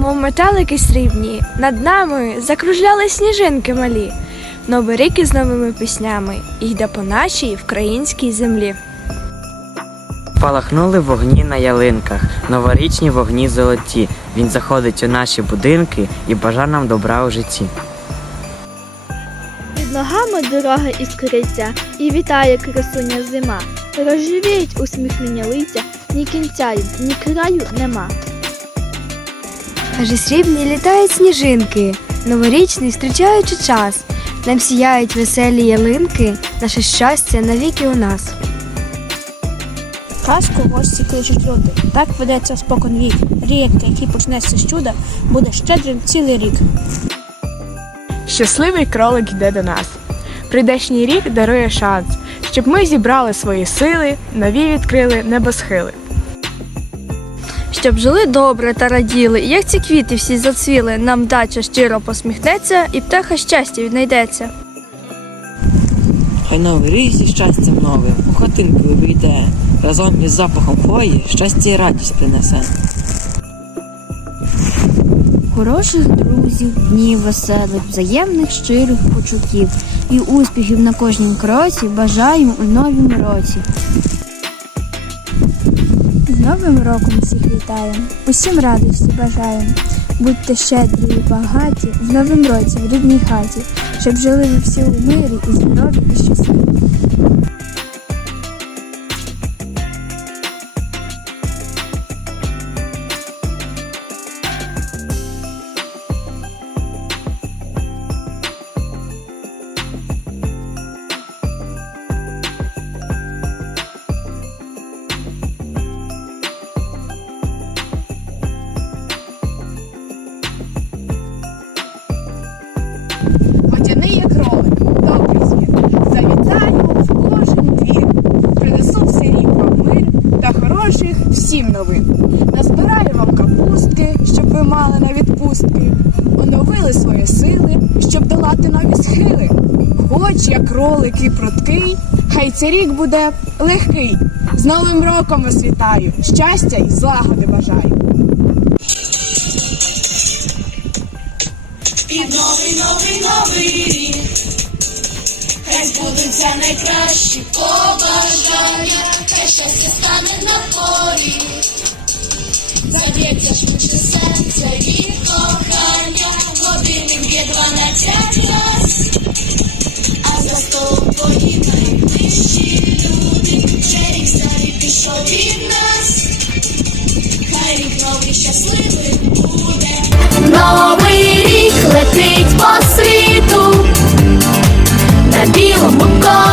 мов метелики срібні, над нами закружляли сніжинки малі. Новий рік із новими піснями йде по нашій українській землі. Палахнули вогні на ялинках, новорічні вогні золоті. Він заходить у наші будинки і бажа нам добра у житті. Під ногами дорога іскриться, і вітає красуня зима. Розживіють усміхнення лиця, ні кінця ні краю нема. Каже, срібні літають сніжинки, новорічний зустрічаючи час. Нам сіяють веселі ялинки, наше щастя навіки у нас. Казку гості кличуть люди. Так ведеться спокон вік. Рік, який почнеться з чуда, буде щедрим цілий рік. Щасливий кролик йде до нас. Прийдешній рік дарує шанс, щоб ми зібрали свої сили, нові відкрили небосхили. Щоб жили добре та раділи, як ці квіти всі зацвіли, нам дача щиро посміхнеться, і птаха щастя віднайдеться. Хай новий рік зі щастям новим у хатинку вийде, разом із запахом хвої щастя і радість принесе. Хороших друзів, днів веселих, взаємних щирих почуттів і успіхів на кожнім кроці бажаю у новім році. Новим роком всіх вітаємо, усім радості бажаємо. Будьте щедрі і багаті в новому році в рідній хаті, щоб жили ви всі у мирі і здорові і щасливі. Щоб на відпустки. Оновили свої сили, щоб долати нові схили. Хоч я кролик і пруткий, хай цей рік буде легкий. З Новим роком вас вітаю, щастя і злагоди бажаю. Під новий, новий, новий рік. Хай збудуться найкращі побажання, хай щастя стане на порі. Заб'ється швидше рік буде. Новий рік летить по світу на білому коні.